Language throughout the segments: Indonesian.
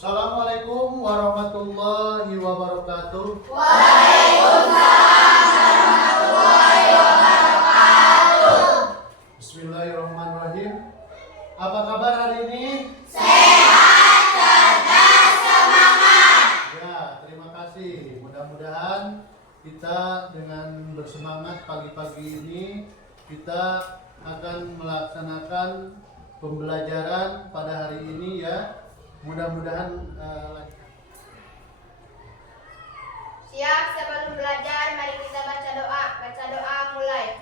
Assalamualaikum warahmatullahi wabarakatuh. Waalaikumsalam warahmatullahi wabarakatuh. Bismillahirrahmanirrahim. Apa kabar hari ini? Sehat, cerdas, semangat. Ya, terima kasih. Mudah-mudahan kita dengan bersemangat pagi-pagi ini kita akan melaksanakan pembelajaran pada hari ini ya. Mudah-mudahan lancar. Siap, sebelum belajar mari kita baca doa. Baca doa mulai.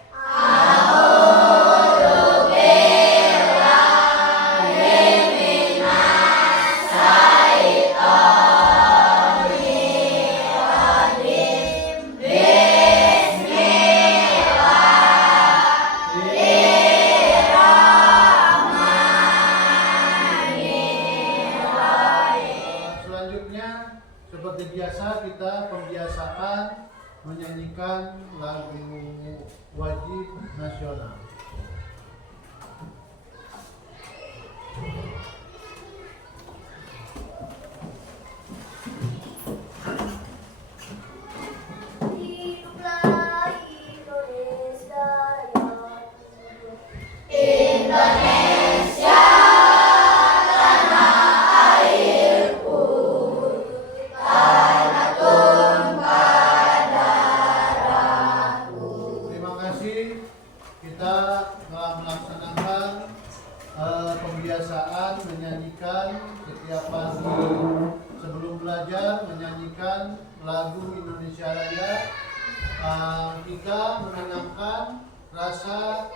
Selanjutnya seperti biasa kita pembiasaan menyanyikan lagu wajib nasional. Hiduplah Indonesia Raya. Indonesia tanah airku, tanah tumpah darahku. Terima kasih. Kita telah melaksanakan pembiasaan menyanyikan setiap pagi sebelum belajar menyanyikan lagu Indonesia Raya. Kita menanamkan rasa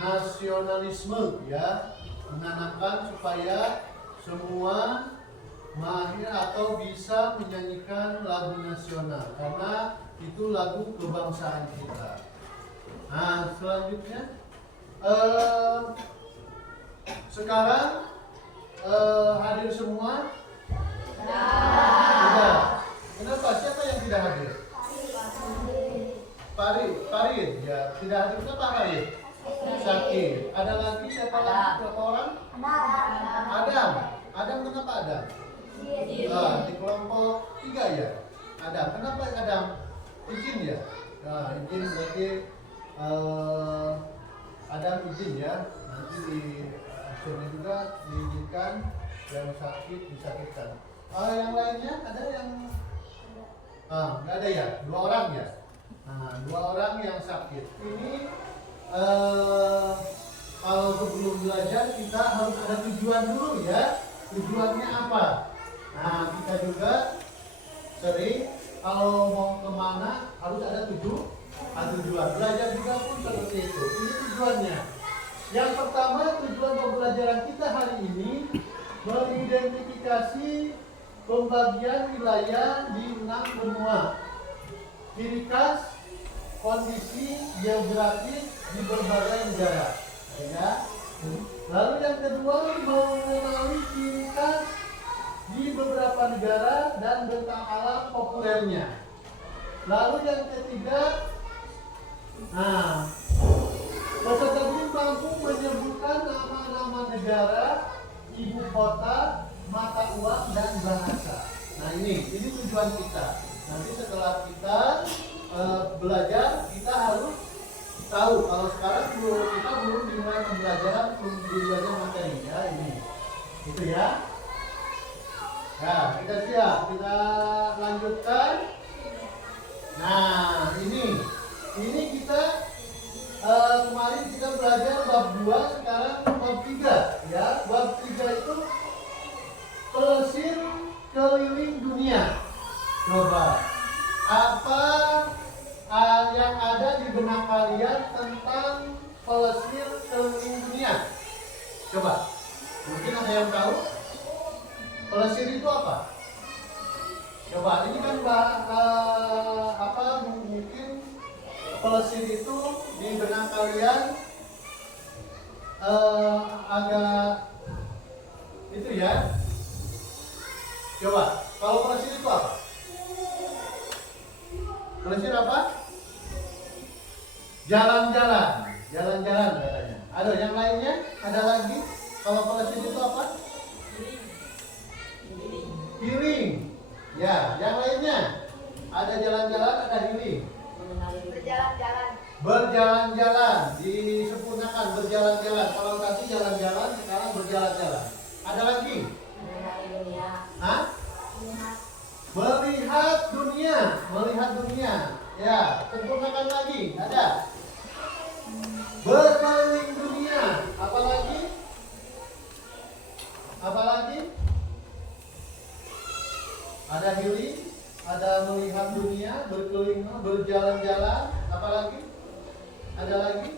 nasionalisme ya, menanamkan supaya semua mahir atau bisa menyanyikan lagu nasional karena itu lagu kebangsaan kita. Nah, selanjutnya sekarang hadir semua? Sudah. Kenapa? Siapa yang tidak hadir? Farid ya, tidak hadir. Kenapa Farid? Sakit. Ada lagi siapa lagi? Berapa orang? Adam kenapa Adam? Di kelompok 3 ya. Adam. Kenapa Adam? Izin ya. Nah, izin berarti Adam izin ya. Nanti di akhirnya juga diizinkan yang sakit disakitkan. Yang lainnya ada yang nggak ada ya? 2 orang ya. Nah, 2 orang yang sakit. Ini kalau sebelum belajar kita harus ada tujuan dulu ya. Tujuannya apa? Nah, kita juga sering kalau mau kemana harus ada tujuan. Belajar juga pun seperti itu. Ini tujuannya. Yang pertama, tujuan pembelajaran kita hari ini mengidentifikasi pembagian wilayah di 6 benua, ciri khas, kondisi geografis di berbagai negara. Ya. Lalu yang kedua, mengenali ciri khas di beberapa negara dan bentang alam populernya. Lalu yang ketiga, peserta didik mampu menyebutkan nama-nama negara, ibu kota, mata uang, dan bahasa. Nah ini tujuan kita. Nanti setelah kita belajar, kita harus tahu. Kalau sekarang kita belum dimulai pembelajaran, belum belajar materi ya ini. Itu ya. Ya, kita siap. Kita lanjutkan. Nah, ini kita kemarin kita belajar bab 2, sekarang bab 3 ya. Bab 3 itu pelesir keliling dunia. Coba apa yang ada di benak kalian tentang pelesir keliling dunia? Coba. Mungkin ada yang tahu? Pelesir itu apa? Coba, ini kan mungkin pelesir itu di benak kalian agak itu ya. Coba, kalau pelesir itu apa? Pelesir apa? Jalan-jalan katanya. Ada yang lainnya? Ada lagi? Kalau pelesir itu apa? ada jalan-jalan, ada healing. Berjalan-jalan. Berjalan-jalan, disempurnakan berjalan-jalan. Kalau tadi jalan-jalan, sekarang berjalan-jalan. Ada lagi? Hah? Melihat dunia, melihat dunia. Ya, sempurnakan lagi. Ada. Berkeliling dunia. Apa lagi? Apa lagi? Ada healing, ada melihat dunia, berkeliling, berjalan-jalan. Apa lagi? Ada lagi?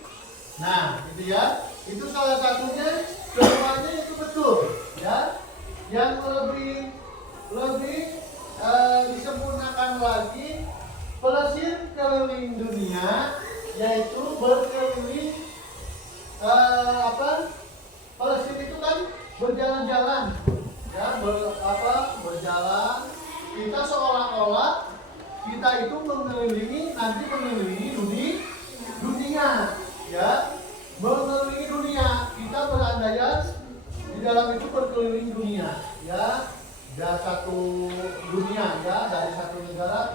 Nah, itu ya. Itu salah satunya. Semuanya itu betul, ya. Yang lebih disempurnakan lagi, pelesir keliling dunia, yaitu berkeliling pelesir itu kan berjalan-jalan, ya, berjalan. Kita seolah-olah kita itu mengelilingi dunia, ya, mengelilingi dunia. Kita berandaian di dalam itu berkeliling dunia, ya. Dari satu dunia, ya, dari satu negara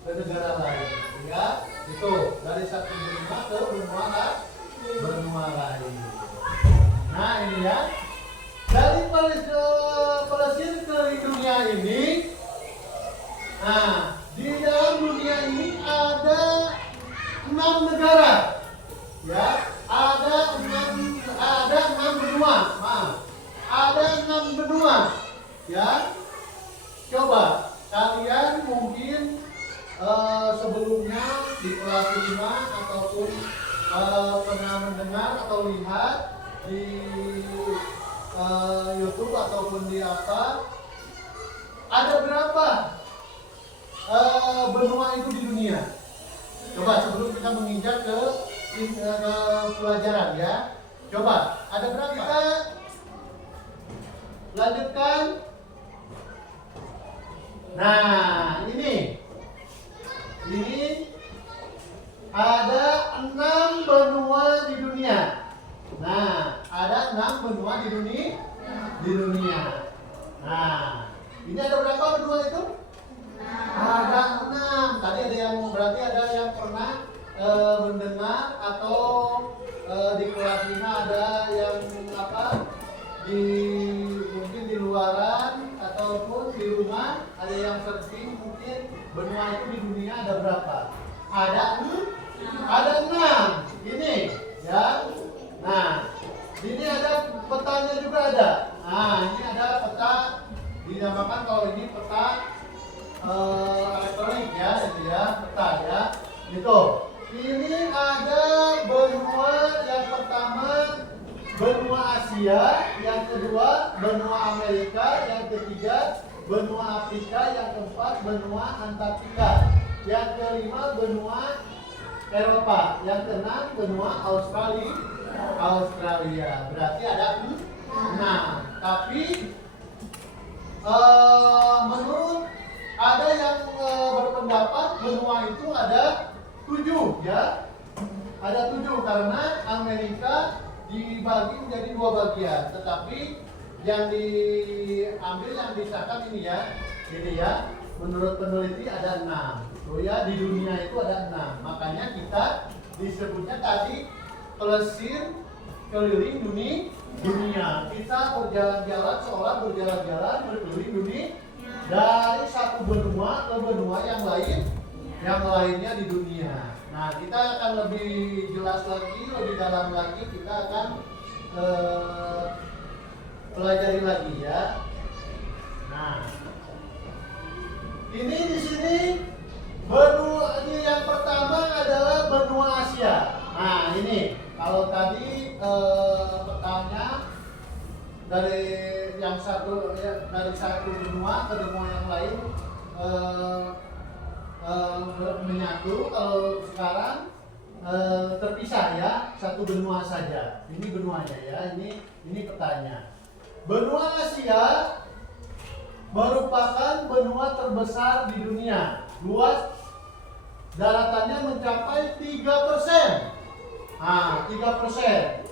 ke negara lain, ya. Itu dari satu benua ke benua lain. Nah, ini ya. Dari pelesir keliling dunia ini, nah, di dalam dunia ini ada 6 negara, ya. Ada 6 benua, maaf. Ada 6 benua. Ya, coba kalian mungkin sebelumnya di kelas 5 ataupun pernah mendengar atau lihat di YouTube ataupun di apa, ada berapa benua itu di dunia? Coba sebelum kita menginjak ke pelajaran, ya. Coba ada berapa? Kita lanjutkan. Nah, ini ada 6 benua di dunia. Nah, ada 6 benua di dunia. Nah, ini ada berapa benua itu? Ada 6. Tadi ada yang berarti ada yang pernah mendengar atau di kelas 5 ada yang mungkin di luaran ataupun di rumah ada yang searching mungkin benua itu di dunia ada berapa? Ada 6. Ini, ya. Nah, ini ada petanya juga ada. Nah, ini ada peta, dinamakan kalau ini peta elektronik, ya, itu ya, peta, ya. Itu. Ini ada benua yang pertama benua Asia, yang kedua benua Amerika, yang ketiga benua Afrika, yang keempat benua Antartika, yang kelima benua Eropa, yang keenam benua Australia. Berarti ada 6. Tapi menurut ada yang berpendapat benua itu ada 7, ya. Ada 7 karena Amerika dibagi menjadi 2 bagian, tetapi yang diambil yang disahkan ini ya, menurut peneliti ada 6. Oh ya, di dunia itu ada 6. Makanya kita disebutnya tadi pelesir keliling dunia. Kita berjalan-jalan seolah berjalan-jalan berkeliling dunia dari satu benua ke benua yang lainnya di dunia. Nah, kita akan lebih jelas lagi, lebih dalam lagi, kita akan pelajari lagi, ya. Nah, ini di sini benua ini yang pertama adalah benua Asia. Nah, ini kalau tadi petanya dari yang satu, ya, dari satu benua ke benua yang lain menyatu. Kalau sekarang terpisah, ya, satu benua saja. Ini benuanya, ya, ini petanya. Benua Asia merupakan benua terbesar di dunia. Luas daratannya mencapai 3%. Nah, 3%.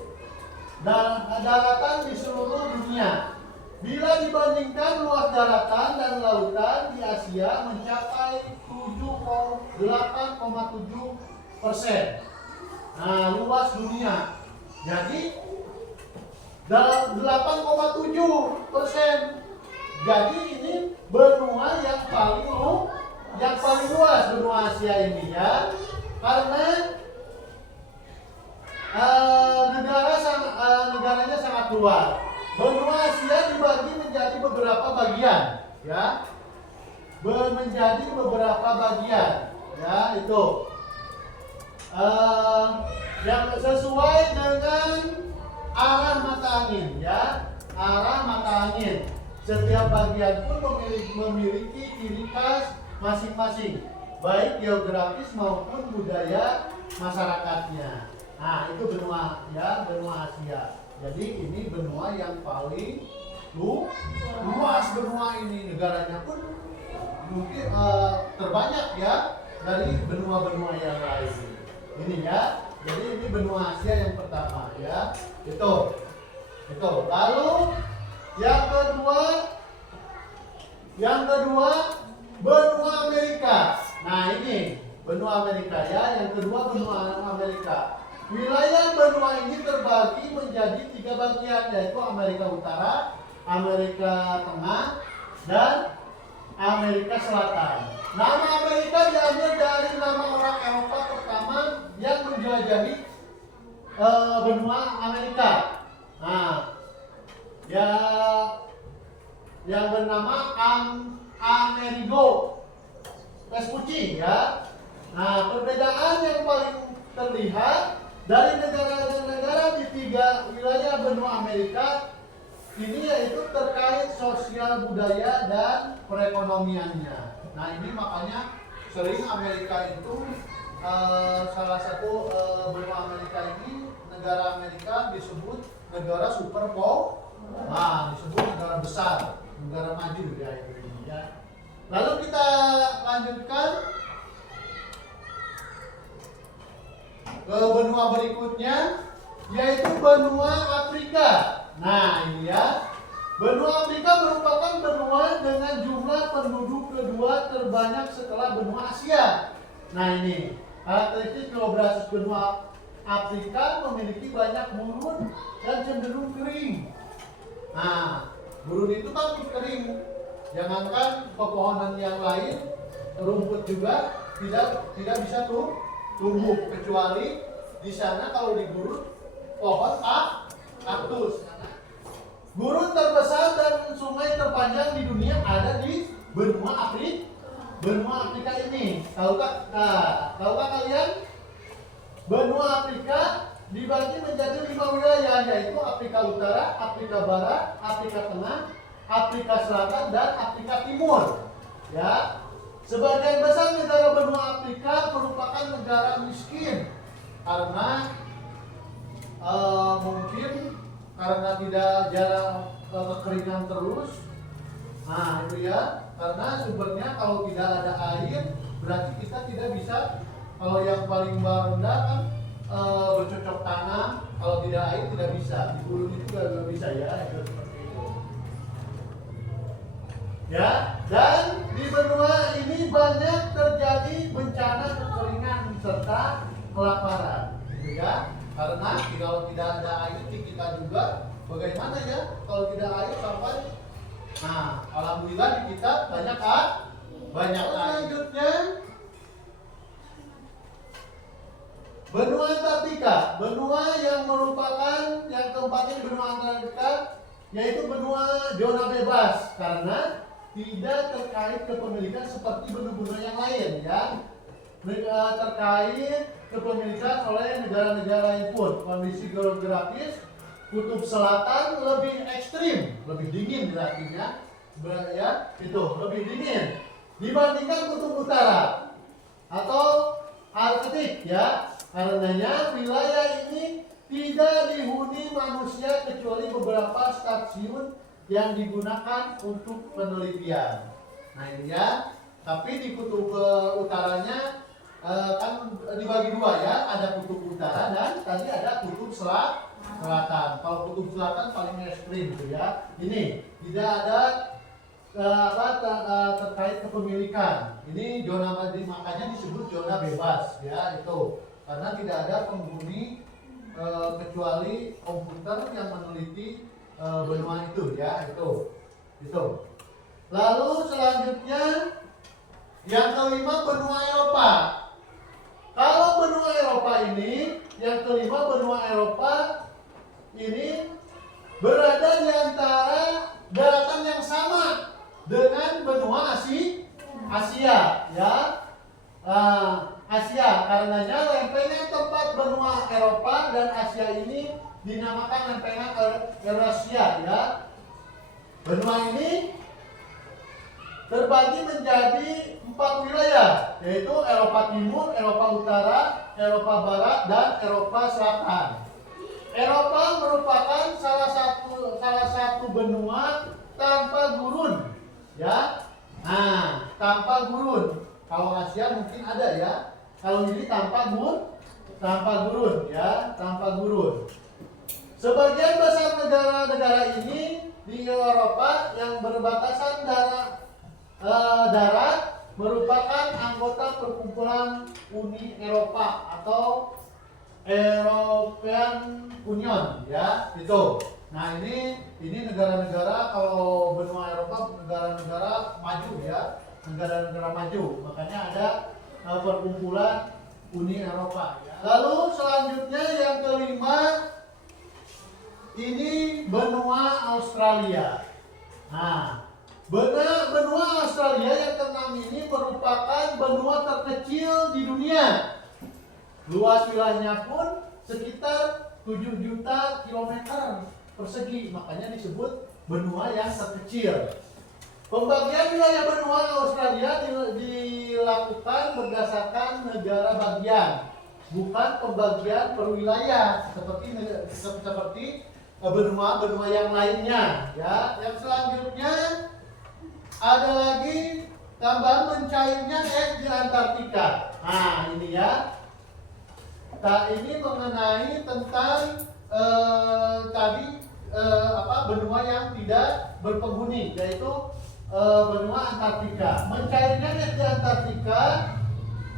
Dan daratan di seluruh dunia. Bila dibandingkan luas daratan dan lautan di Asia mencapai 8,7%. Nah, luas dunia. Jadi 8,7%. Jadi ini benua yang paling luas benua Asia ini ya. Karena negaranya sangat luas. Benua Asia dibagi menjadi beberapa bagian ya. Menjadi beberapa bagian ya, itu yang sesuai dengan arah mata angin ya, arah mata angin. Setiap bagian pun memiliki ciri khas masing-masing, baik geografis maupun budaya masyarakatnya. Nah, itu benua ya, benua Asia. Jadi ini benua yang paling luas benua ini. Negaranya pun mungkin terbanyak ya dari benua-benua yang lain. Ini ya. Jadi ini benua Asia yang pertama ya. Itu. Lalu yang kedua benua Amerika. Nah, ini benua Amerika ya. Yang kedua benua Amerika. Wilayah benua ini terbagi menjadi 3 bagian, yaitu Amerika Utara, Amerika Tengah, dan Amerika Selatan. Nama Amerika diambil dari nama orang Eropa pertama yang menjelajahi benua Amerika. Nah, yang bernama Amerigo Vespucci ya. Nah, perbedaan yang paling terlihat dari negara-negara di 3 wilayah benua Amerika ini yaitu terkait sosial budaya dan perekonomiannya. Nah, ini makanya sering Amerika itu salah satu benua Amerika ini, negara Amerika disebut negara superpower. Nah, disebut negara besar, negara maju ya itu ya. Lalu kita lanjutkan ke benua berikutnya, yaitu benua Afrika. Nah, ini ya. Benua Afrika merupakan benua dengan jumlah penduduk kedua terbanyak setelah benua Asia. Nah, ini karakteristik geografis benua Afrika memiliki banyak gurun dan cenderung kering. Nah, gurun itu kan kering. Jangankan pepohonan yang lain, rumput juga tidak bisa tumbuh, kecuali di sana kalau di gurun pohon kaktus. Gurun terbesar dan sungai terpanjang di dunia ada di benua Afrika ini. Tahukah kalian? Benua Afrika dibagi menjadi 5 wilayah, yaitu Afrika Utara, Afrika Barat, Afrika Tengah, Afrika Selatan, dan Afrika Timur. Ya, sebagian besar negara benua Afrika merupakan negara miskin karena mungkin karena tidak jarang kekeringan terus. Nah, itu ya, karena sumbernya kalau tidak ada air berarti kita tidak bisa. Kalau yang paling rendah kan bercocok tanam, kalau tidak air tidak bisa. Di gurun itu tidak bisa ya, itu seperti itu. Ya, dan di benua ini banyak terjadi bencana kekeringan serta kelaparan, gitu ya. Karena kalau tidak ada air di kita juga, bagaimana ya kalau tidak air sampai. Nah, alhamdulillah di kita banyak air. Selanjutnya benua Antartika, benua yang merupakan yang keempatnya benua Antartika, yaitu benua zona bebas karena tidak terkait kepemilikan seperti benua-benua yang lain ya. Terkait kepemilikan oleh negara-negara lain pun. Kondisi geografis kutub selatan lebih ekstrim, lebih dingin artinya, ya itu lebih dingin dibandingkan kutub utara atau Arktik ya. Karenanya wilayah ini tidak dihuni manusia kecuali beberapa stasiun yang digunakan untuk penelitian. Nah, ini ya. Tapi di kutub utaranya kan dibagi 2 ya, ada kutub utara dan tadi ada kutub selatan. Kalau kutub selatan paling ekstrim gitu ya. Ini tidak ada terkait kepemilikan. Ini zona, makanya disebut zona bebas ya itu. Karena tidak ada penghuni kecuali komputer yang meneliti benua itu ya itu. Lalu selanjutnya yang kelima benua Eropa. Kalau benua Eropa ini, yang kelima benua Eropa ini berada di antara daratan yang sama dengan benua Asia ya. Asia, karenanya lempengan tempat benua Eropa dan Asia ini dinamakan lempengan Eurasia ya. Benua ini terbagi menjadi 4 wilayah, yaitu Eropa Timur, Eropa Utara, Eropa Barat, dan Eropa Selatan. Eropa merupakan salah satu benua tanpa gurun, ya. Nah, tanpa gurun. Kalau Asia mungkin ada ya. Kalau ini tanpa gurun, ya, tanpa gurun. Sebagian besar negara-negara ini di Eropa yang berbatasan darat merupakan anggota perkumpulan Uni Eropa atau European Union ya itu. Nah ini negara-negara, kalau benua Eropa negara-negara maju ya, negara-negara maju, makanya ada perkumpulan Uni Eropa ya. Lalu selanjutnya yang kelima ini benua Australia. Nah, benua Australia yang keenam ini merupakan benua terkecil di dunia. Luas wilayahnya pun sekitar 7 juta kilometer persegi, makanya disebut benua yang terkecil. Pembagian wilayah benua Australia dilakukan berdasarkan negara bagian, bukan pembagian per wilayah seperti benua-benua yang lainnya ya. Yang selanjutnya ada lagi tambahan mencairnya es di Antartika. Nah ini ya. Ini mengenai tentang benua yang tidak berpenghuni, yaitu benua Antartika. Mencairnya es di Antartika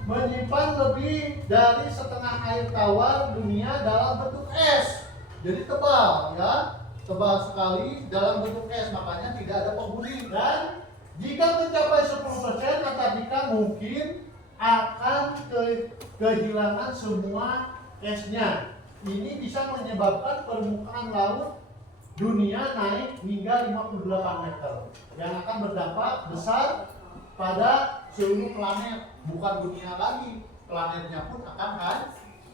menyimpan lebih dari setengah air tawar dunia dalam bentuk es. Jadi tebal ya, tebal sekali dalam bentuk es, makanya tidak ada penghuni. Dan jika mencapai 10%, Antartika mungkin akan kehilangan semua esnya. Ini bisa menyebabkan permukaan laut dunia naik hingga 58 meter, yang akan berdampak besar pada seluruh planet. Bukan dunia lagi, planetnya pun akan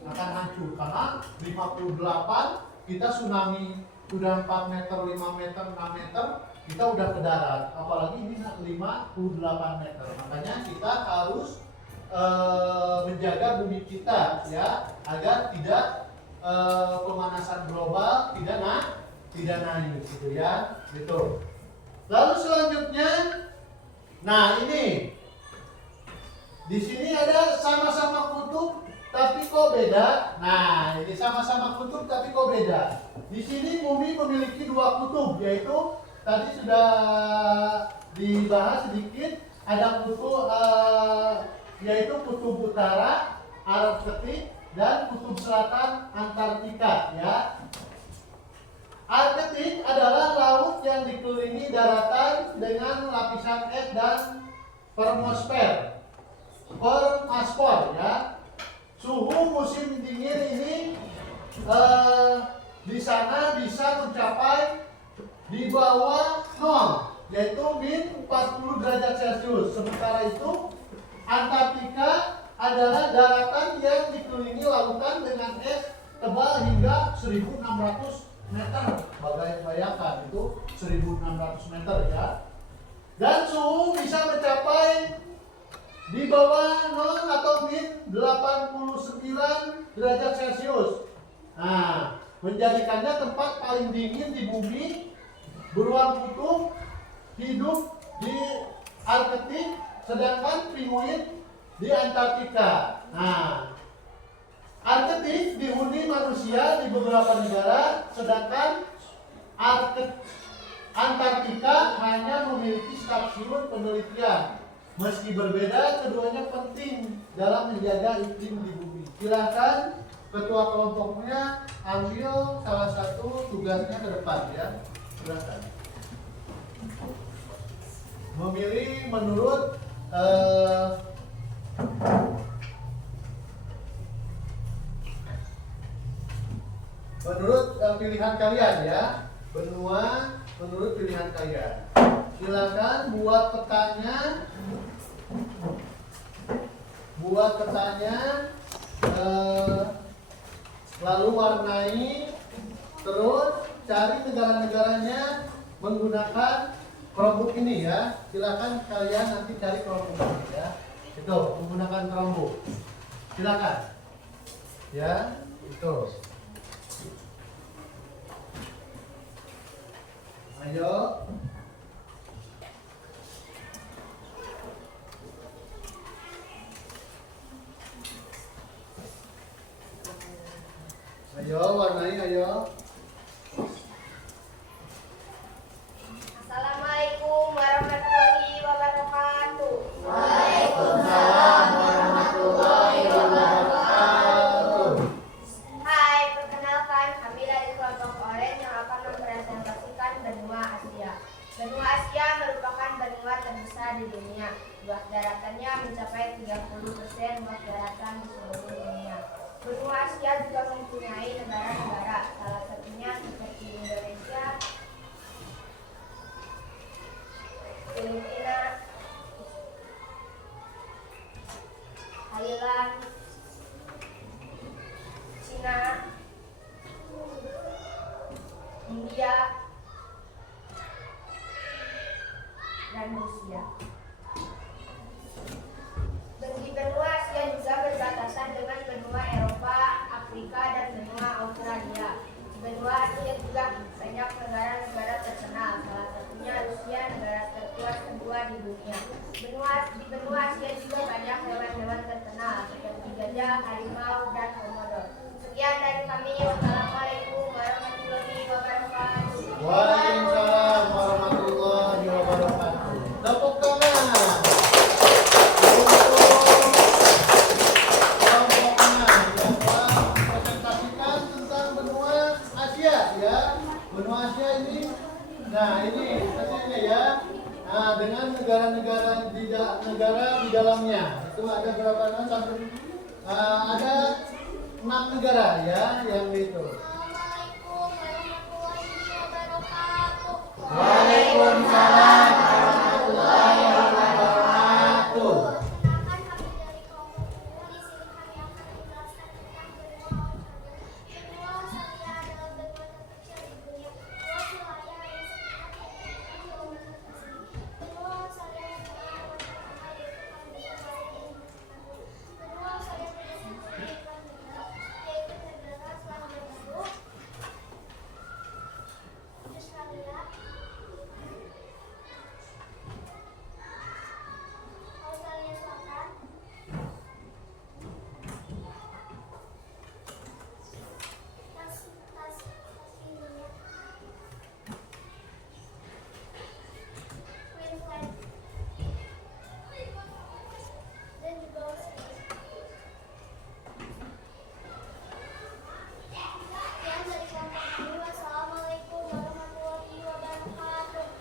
hancur karena 58 kita tsunami udah 4 meter, 5 meter, 6 meter, kita udah ke darat. Apalagi ini 58 meter. Makanya kita harus menjaga bumi kita ya, agar tidak pemanasan global tidak naik gitu ya, gitu. Lalu selanjutnya, nah ini di sini ada sama-sama kutub tapi kok beda. Nah ini sama-sama kutub tapi kok beda. Di sini bumi memiliki 2 kutub, yaitu tadi sudah dibahas sedikit, ada kutub yaitu kutub utara Arktik dan kutub selatan Antartika ya. Arktik adalah laut yang dikelilingi daratan dengan lapisan es dan permosfer ya. Suhu musim dingin ini di sana bisa mencapai di bawah 0, yaitu min 40 derajat Celcius. Sementara itu Antartika adalah daratan yang dikelilingi lautan dengan es tebal hingga 1.600 meter. Bayangkan itu 1.600 meter ya. Dan suhu bisa mencapai di bawah 0 atau min 89 derajat Celcius. Nah, menjadikannya tempat paling dingin di bumi. Beruang kutub hidup di Arktik, sedangkan penguin di Antartika. Nah, Arktik dihuni manusia di beberapa negara, sedangkan Antartika hanya memiliki stasiun penelitian. Meski berbeda, keduanya penting dalam menjaga iklim di bumi. Silakan ketua kelompoknya ambil salah satu tugasnya ke depan ya. Silakan. Memilih menurut pilihan kalian ya. Benua menurut pilihan kalian. Silakan buat petanya. Lalu warnai, terus cari negara-negaranya menggunakan kelompok ini ya. Silakan kalian nanti cari kelompok ini ya. Itu menggunakan kelompok. Silakan. Ya, itu. Ayo. Ayo, warnai, ayo. Assalamualaikum warahmatullahi wabarakatuh. Waalaikumsalam warahmatullahi wabarakatuh. Hai, perkenalkan kami dari kelompok Orange yang akan mempresentasikan benua Asia. Benua Asia merupakan benua terbesar di dunia. Luas daratannya mencapai 30% luas daratan di seluruh dunia. Benua Asia juga mempunyai negara-negara, salah satunya seperti Indonesia, Filipina, Thailand, Cina, India, dan Rusia. Di benua Asia juga berbatasan dengan benua Eropa, Afrika, dan benua Australia. Di benua Asia juga banyak negara-negara terkenal, salah satunya Rusia, negara tertua kedua di dunia. Di benua Asia juga banyak hewan-hewan terkenal seperti gajah, harimau, dan komodo. Sekian dari kami. Wassalamualaikum warahmatullahi wabarakatuh. Waalaikumsalam warahmatullahi wabarakatuh. Tepuk tangan. Benua Asia ini, nah ini hasilnya ya. Nah dengan negara-negara di dalamnya itu ada berapa sampai ada 6 negara ya yang itu. Waalaikumsalam warahmatullahi wabarakatuh.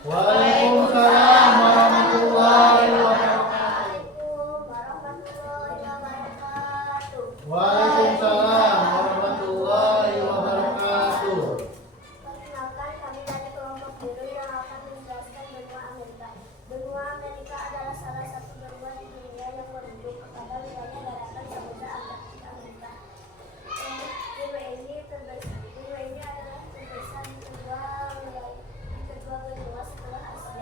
Waalaikumsalam warahmatullahi wabarakatuh. Waalaikumsalam warahmatullahi wabarakatuh. Perkenalkan, kami dari kelompok biru yang akan menjelaskan benua Amerika. Benua Amerika adalah salah satu benua di dunia yang merujuk kepada wilayah daratan Samudra Atlantik Amerika. Benua ini adalah terbesar di kedua benua setelah Asia.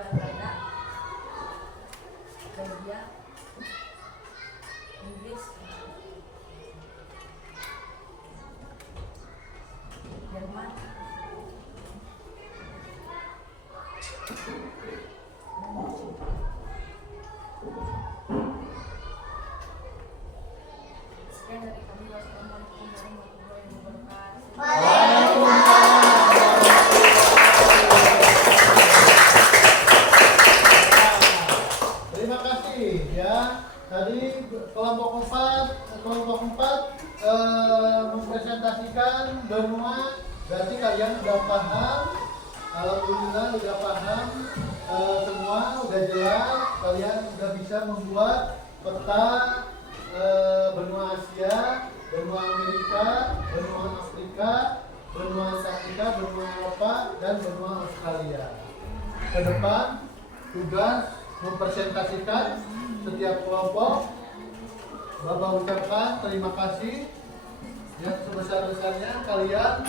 negara Belanda, Belgia, Inggris, Jerman, sekian dari kami. Wassalamualaikum warahmatullahi wabarakatuh. Terima kasih ya. Tadi kelompok 4 mempresentasikan benua, berarti kalian udah paham. Alhamdulillah udah paham semua, udah jelas. Kalian udah bisa membuat peta benua Asia, benua Amerika, benua Afrika, benua Antartika, benua Eropa, dan benua Australia. Ke depan tugas mempresentasikan setiap kelompok. Bapak ucapkan terima kasih ya sebesar-besarnya. Kalian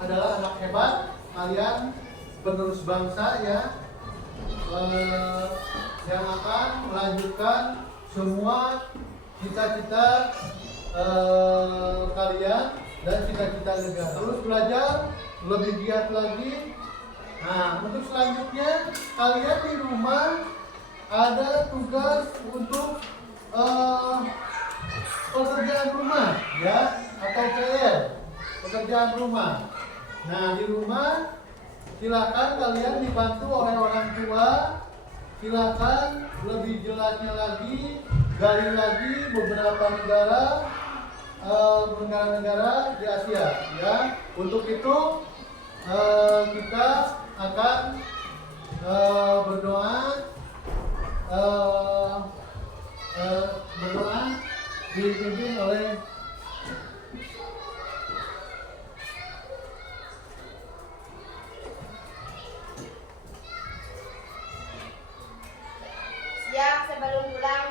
adalah anak hebat, kalian penerus bangsa ya, yang akan melanjutkan semua cita-cita kalian dan cita-cita negara. Terus belajar lebih giat lagi. Nah, untuk selanjutnya kalian di rumah ada tugas untuk pekerjaan rumah ya, atau PR, pekerjaan rumah. Nah, di rumah silakan kalian dibantu oleh orang tua. Silakan lebih jelasnya lagi, gali lagi beberapa negara di Asia ya. Untuk itu kita akan berdoa dipimpin oleh Siang sebelum pulang